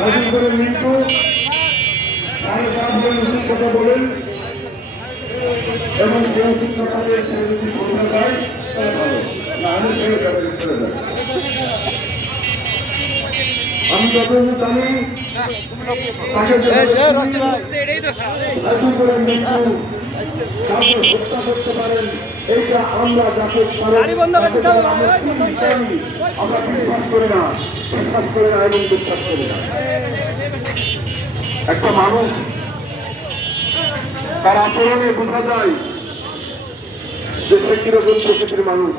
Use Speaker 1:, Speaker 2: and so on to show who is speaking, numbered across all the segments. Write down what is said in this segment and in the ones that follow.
Speaker 1: স্বাধীন করে মৃত্যু। তার কাজ কথা বলেন এবং যে অভিজ্ঞতা পাবে সে যদি শুনে যায় না আমি ছেড়ে যাবে ছেড়ে যাবে আমি যতদিন জানি তাকে সাধু করে কাউকে হত্যা করতে পারেন এইটা আমরা যাকে তাকে আমরা বিশ্বাস করি না বিশ্বাস করি না এবং বিশ্বাস করি না। একটা মানুষ তার আচরণে বোঝা যায় যে সে কীরকম প্রকৃতির মানুষ।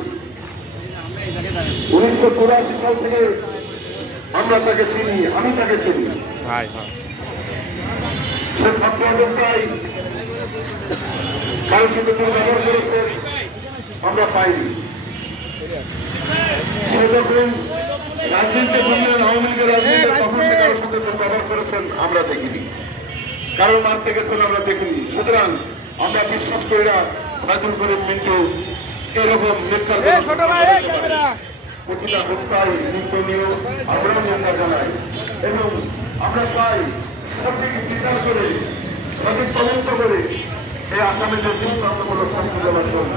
Speaker 1: উনিশশো চুরাশি সাল থেকে আমরা তাকে চিনি আমি তাকে চিনি। সে ছাত্র অবস্থায় কারোর সাথে দুর্ব্যবহার করেছে আমরা পাইনি যখন রাজনীতিতে বললেন আওয়ামী লীগের রাজনীতিতে তখন কারোর সাথে দুর্ব্যবহার করেছেন আমরা দেখিনি। কারণ মারতে গেছেন আমরা দেখিনি। সুতরাং আমরা বিশ্বাস করি না সাইদুল করিম মিন্টু এরকম নেতার প্রতিটা হত্যায় নিন্দনীয় আমরা নিন্দা জানাই। এবং আমরা চাই সঠিক বিচার করে সঠিক তদন্ত করে এই আসামিদের দৃষ্টান্তমূলক শাস্তি দেওয়ার জন্য।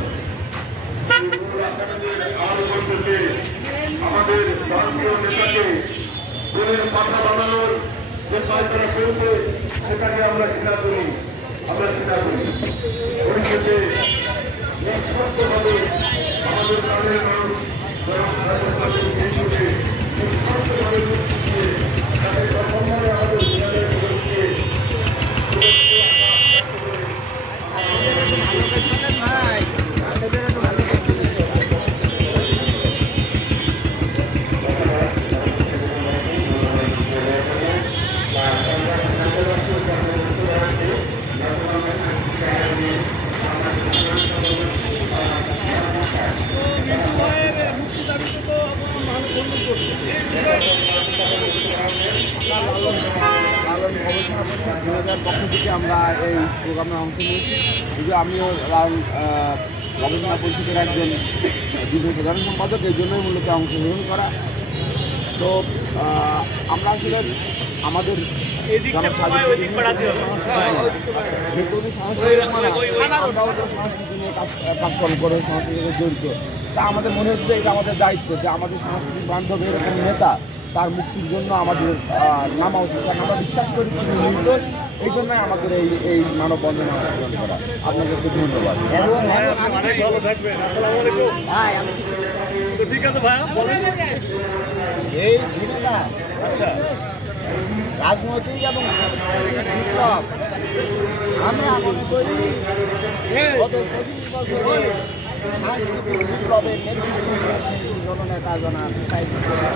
Speaker 1: আমাদের ভারতীয় নেতাকে দলের মাথা বানানোর যে কাজ তারা আমরা ঘৃণা করি। আমরা ঘৃণা করি।
Speaker 2: পরিষদ পক্ষ থেকে আমরা এই প্রোগ্রামে অংশ নিয়েছি। যদিও আমিও গবেষণা পরিষদের একজন যুব সাধারণ সম্পাদক এই জন্যই মূলত অংশগ্রহণ করা। তো আমরা আসলে আমাদের সংস্কৃতি নিয়ে কাজ কাজকর্ম করে সংস্কৃতি জড়িত। তা আমাদের মনে হচ্ছে এটা আমাদের দায়িত্ব যে আমাদের সাংস্কৃতিক বান্ধবের এরকম নেতা তার মুক্তির জন্য আমাদের নামা উচিত কারণ আমরা বিশ্বাস করি তিনি নির্দোষ এই জন্যই আমাদের এই এই মানববন্ধনে অংশগ্রহণ করা। আপনাদেরকে ধন্যবাদ।
Speaker 3: ঠিক আছে
Speaker 2: এই
Speaker 3: আচ্ছা।
Speaker 2: রাজনৈতিক এবং সাংস্কৃতিক বিপ্লব। আমরা মনে করি গত পঁচিশ বছরে সাংস্কৃতিক বিপ্লবের নেতৃত্ব সাইদুল করিম।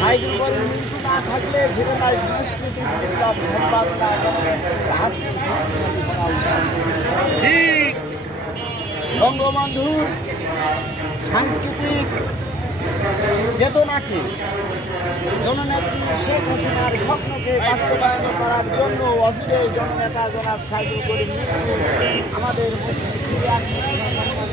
Speaker 2: সাইদুল মৃত্যু না থাকলে সাংস্কৃতিক বিপ্লব করা।
Speaker 3: ঠিক
Speaker 2: বঙ্গবন্ধুর সাংস্কৃতিক চেতনাকে জননেত্রী শেখ হাসিনার স্বপ্নকে বাস্তবায়ন করার জন্য অচিরে জননেতা জনাব সাইদুল করিম আমাদের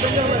Speaker 2: señores.